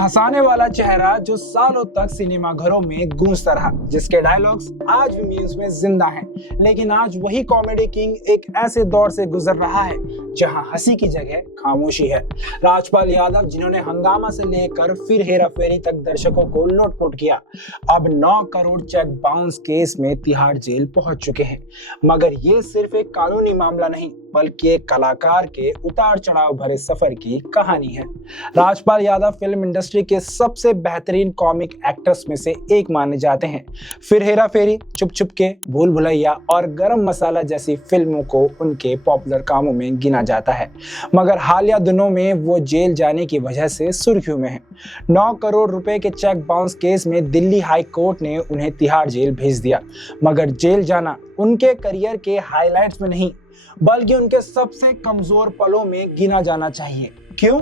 हंसाने वाला चेहरा जो सालों तक सिनेमा घरों में गूंजता रहा, जिसके डायलॉग्स आज भी मीम्स में जिंदा हैं। लेकिन आज वही कॉमेडी किंग एक ऐसे दौर से गुजर रहा है जहां हंसी की जगह खामोशी है। राजपाल यादव, जिन्होंने हंगामा से लेकर फिर हेरा फेरी तक दर्शकों को लुटपुट किया, अब 9 करोड़ चेक बाउंस केस में तिहाड़ जेल पहुंच चुके हैं। मगर ये सिर्फ एक कानूनी मामला नहीं, बल्कि एक कलाकार के उतार चढ़ाव भरे सफर की कहानी है। राजपाल यादव फिल्म इंडस्ट्री के सबसे बेहतरीन कॉमिक एक्टर्स में से एक माने जाते हैं। फिर हेरा फेरी, चुप चुप के, भूल भुलैया और गरम मसाला जैसी फिल्मों को उनके पॉपुलर कामों में गिना जाता है। मगर हालिया दिनों में वो जेल जाने की वजह से सुर्खियों में है। 9 करोड़ रुपए के चेक बाउंस केस में दिल्ली हाई कोर्ट ने उन्हें तिहाड़ जेल भेज दिया। मगर जेल जाना उनके करियर के हाईलाइट्स में नहीं, बल्कि उनके सबसे कमजोर पलों में गिना जाना चाहिए। क्यों?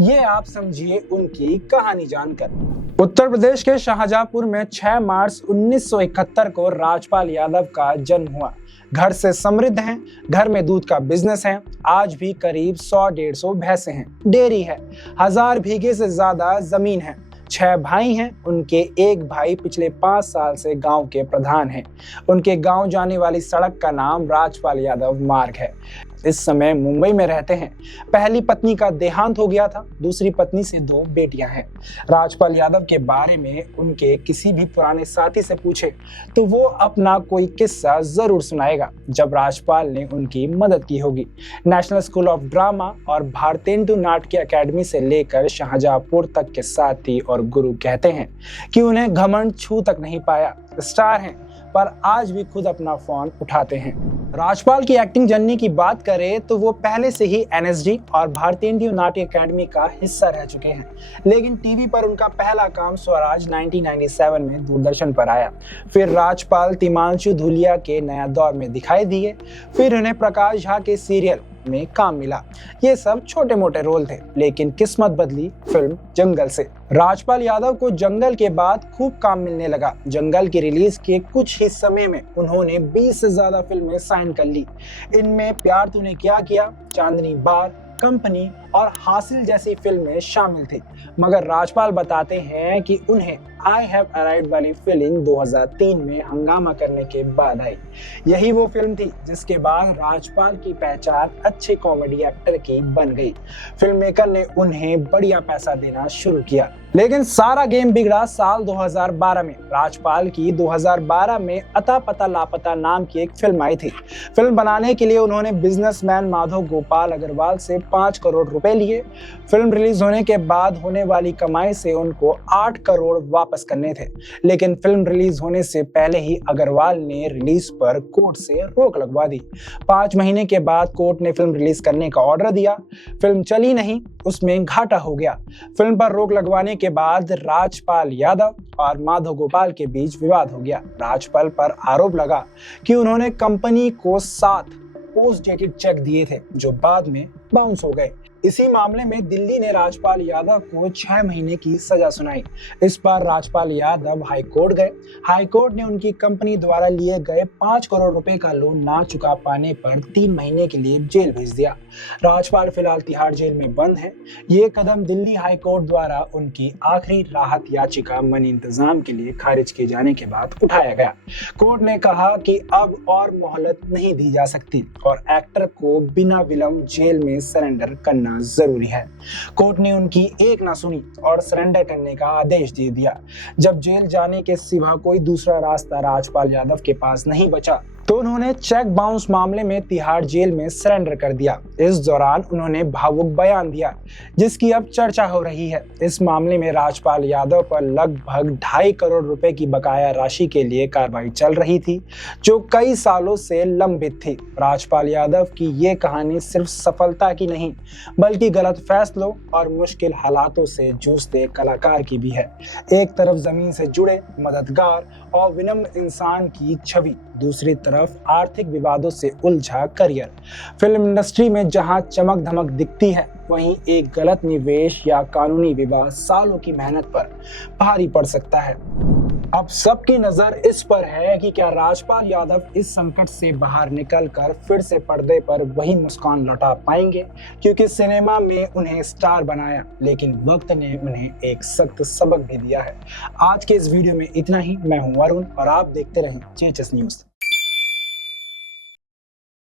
ये आप समझिए उनकी कहानी जानकर। उत्तर प्रदेश के शाहजहांपुर में 6 मार्च 1971 को राजपाल यादव का जन्म हुआ। घर से समृद्ध हैं, घर में दूध का बिजनेस है, आज भी करीब 100-150 भैंसे हैं, डेयरी है, 1000 बीघे से ज्यादा जमीन है। 6 भाई हैं, उनके एक भाई पिछले 5 साल से गांव के प्रधान हैं। उनके गांव जाने वाली सड़क का नाम राजपाल यादव मार्ग है। इस समय मुंबई में रहते हैं। पहली पत्नी का देहांत हो गया था, दूसरी पत्नी से 2 बेटियां हैं। राजपाल यादव के बारे में उनके किसी भी पुराने साथी से पूछे तो वो अपना कोई किस्सा जरूर सुनाएगा जब राजपाल ने उनकी मदद की होगी। नेशनल स्कूल ऑफ ड्रामा और भारतेंदु नाट्य अकेडमी से लेकर शाहजहांपुर तक के साथी और गुरु कहते हैं कि उन्हें घमंड छू तक नहीं पाया। स्टार हैं, पर आज भी खुद अपना फोन उठाते हैं। राजपाल की एक्टिंग जर्नी की बात करें तो वो पहले से ही एनएसडी और भारतेंदु नाट्य अकेडमी का हिस्सा रह चुके हैं। लेकिन टीवी पर उनका पहला काम स्वराज 1997 में दूरदर्शन पर आया। फिर राजपाल तिमांशु धूलिया के नया दौर में दिखाई दिए। फिर उन्हें प्रकाश झा के सीरियल में काम मिला। ये सब छोटे मोटे रोल थे, लेकिन किस्मत बदली फिल्म जंगल से। राजपाल यादव को जंगल के बाद खूब काम मिलने लगा। जंगल की रिलीज के कुछ ही समय में उन्होंने 20 से ज्यादा फिल्में साइन कर ली। इनमें प्यार तूने क्या किया, चांदनी बार, कंपनी और हासिल जैसी फिल्में शामिल थी। मगर राजपाल बताते हैं कि उन्हें आई हैव अराइव्ड वाली फीलिंग 2003 में हंगामा करने के बाद आई। यही वो फिल्म थी जिसके बाद राजपाल की पहचान अच्छे कॉमेडी एक्टर की बन गई। फिल्म मेकर ने उन्हें बढ़िया पैसा देना शुरू किया। लेकिन सारा गेम बिगड़ा साल 2012 में। राजपाल की 2012 में अता पता लापता नाम की एक फिल्म आई थी। फिल्म बनाने के लिए उन्होंने बिजनेसमैन माधव गोपाल अग्रवाल से 5 करोड़ रुपए लिए। फिल्म रिलीज होने के बाद होने वाली कमाई से उनको 8 करोड़ वापस करने थे। लेकिन फिल्म रिलीज होने से पहले ही अग्रवाल ने रिलीज पर कोर्ट से रोक लगवा दी। 5 महीने के बाद कोर्ट ने फिल्म रिलीज करने का ऑर्डर दिया। फिल्म चली नहीं, उसमें घाटा हो गया। फिल्म पर रोक लगवाने के बाद राजपाल यादव और माधव गोपाल के बीच विवाद हो गया। राजपाल पर आरोप लगा कि उन्होंने कंपनी को 7 पोस्ट डेटेड चेक दिए थे जो बाद में बाउंस हो गए। इसी मामले में दिल्ली ने राजपाल यादव को 6 महीने की सजा सुनाई। इस पर राजपाल यादव हाई कोर्ट गए। हाई कोर्ट ने उनकी कंपनी द्वारा लिए गए 5 करोड़ रुपए का लोन ना चुका पाने पर 3 महीने के लिए जेल भेज दिया। राजपाल फिलहाल तिहाड़ जेल में बंद है। ये कदम दिल्ली हाई कोर्ट द्वारा उनकी आखिरी राहत याचिका मनी इंतजाम के लिए खारिज किए जाने के बाद उठाया गया। कोर्ट ने कहा कि अब और मोहलत नहीं दी जा सकती और एक्टर को बिना विलंब जेल में सरेंडर करना जरूरी है। कोर्ट ने उनकी एक ना सुनी और सरेंडर करने का आदेश दे दिया। जब जेल जाने के सिवा कोई दूसरा रास्ता राजपाल यादव के पास नहीं बचा तो उन्होंने चेक बाउंस मामले में तिहाड़ जेल में सरेंडर कर दिया। इस दौरान उन्होंने भावुक बयान दिया जिसकी अब चर्चा हो रही है। इस मामले में राजपाल यादव पर लगभग 2.5 करोड़ रुपए की बकाया राशि के लिए कार्रवाई चल रही थी जो कई सालों से लंबित थी। राजपाल यादव की ये कहानी सिर्फ सफलता की नहीं, बल्कि गलत फैसलों और मुश्किल हालातों से जूझते कलाकार की भी है। एक तरफ जमीन से जुड़े मददगार और विनम्र इंसान की छवि, दूसरी तरफ आर्थिक विवादों से उलझा करियर। फिल्म इंडस्ट्री में जहां चमक धमक दिखती है, वहीं एक गलत निवेश या कानूनी विवाद सालों की मेहनत पर भारी पड़ सकता है। अब सबकी नजर इस पर है कि क्या राजपाल यादव इस संकट से बाहर निकलकर फिर से पर्दे पर वही मुस्कान लौटा पाएंगे, क्योंकि सिनेमा में उन्हें स्टार बनाया लेकिन वक्त ने उन्हें एक सख्त सबक भी दिया है। आज के इस वीडियो में इतना ही। मैं हूं वरुण और आप देखते रहें चेचस न्यूज।